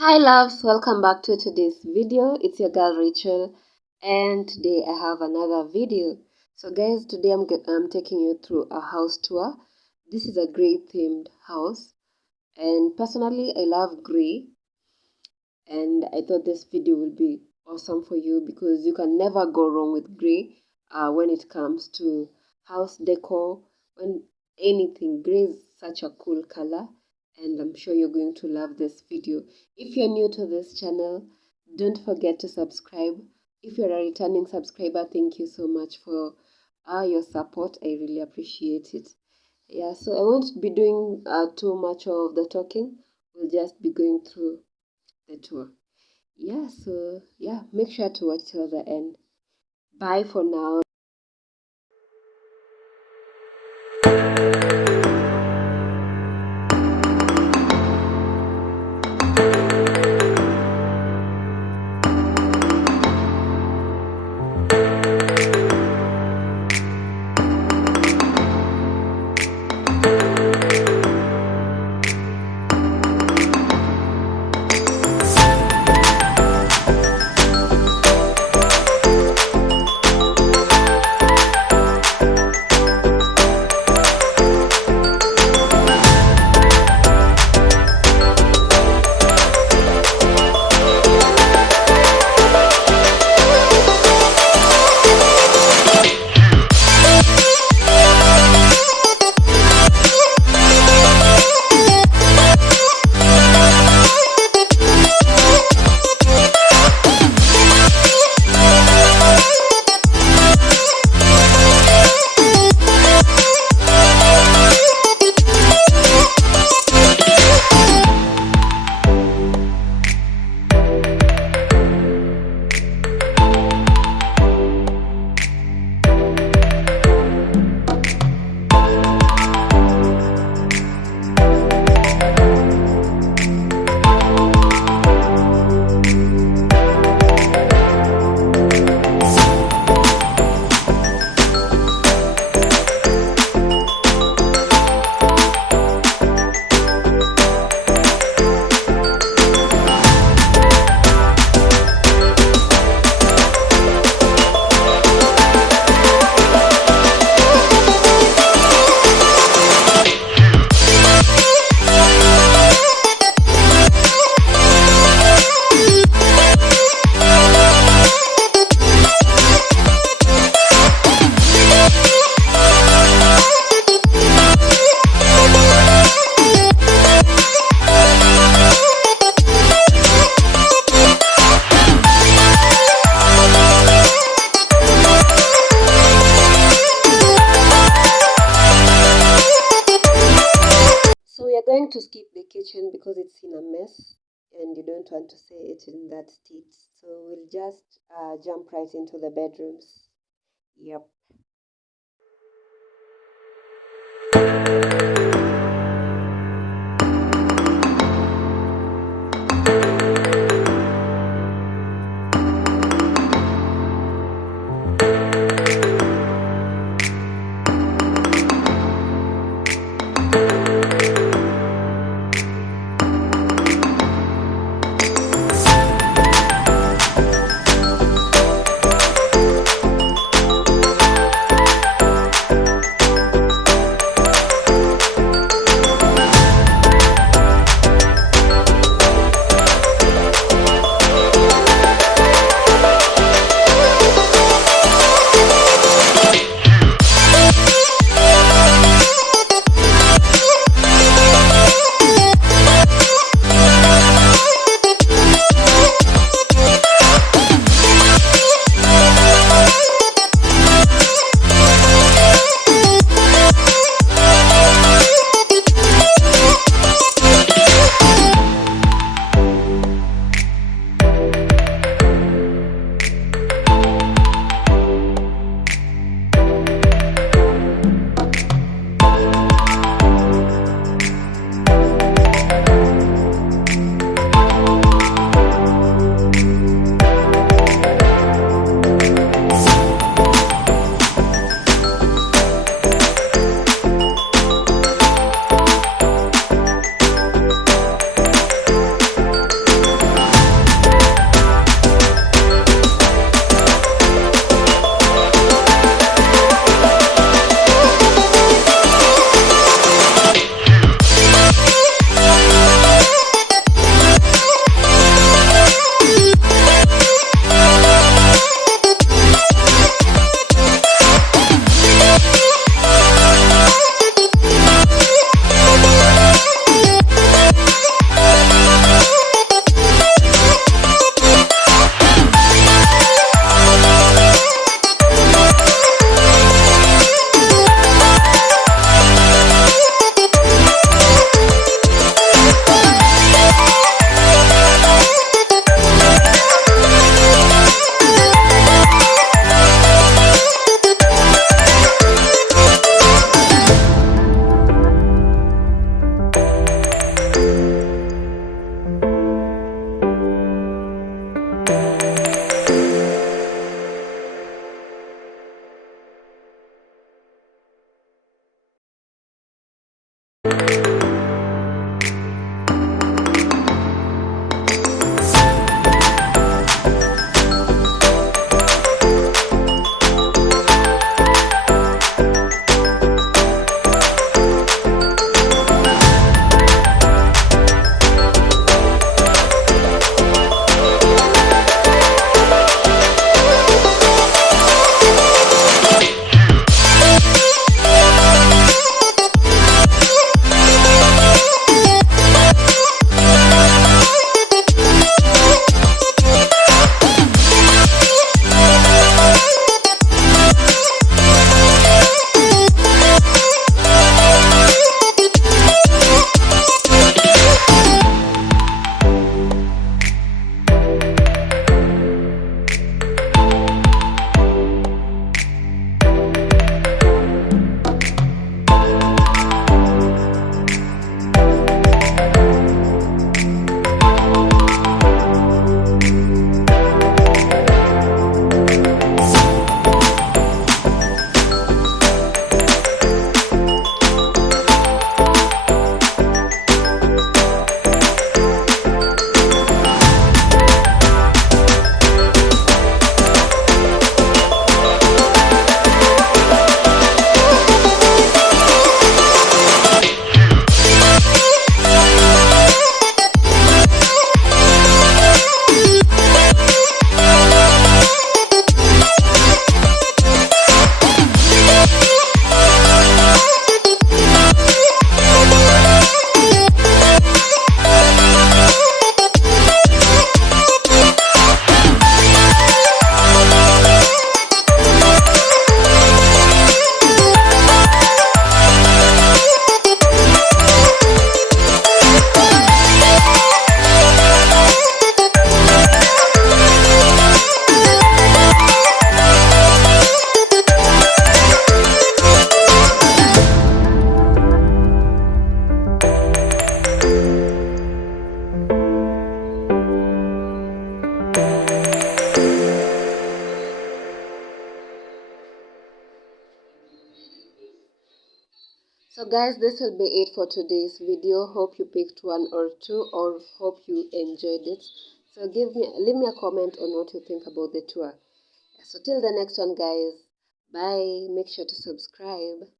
Hi loves, welcome back to today's video. It's your girl Rachel, and today I have another video. So guys, today I'm taking you through a house tour. This is a grey themed house, and personally I love grey, and I thought this video will be awesome for you because you can never go wrong with grey when it comes to house decor. When anything, grey is such a cool color, and I'm sure you're going to love this video. If you're new to this channel, don't forget to subscribe. If you're a returning subscriber, thank you so much for your support. I really appreciate it. Yeah, so I won't be doing too much of the talking. We'll just be going through the tour. Yeah, so yeah, make sure to watch till the end. Bye for now. So we are going to skip the kitchen because it's in a mess and you don't want to see it in that state. So we'll just jump right into the bedrooms. Yep. So guys, this will be it for today's video. Hope you picked one or two, or hope you enjoyed it. So leave me a comment on what you think about the tour. So till the next one guys, bye. Make sure to subscribe.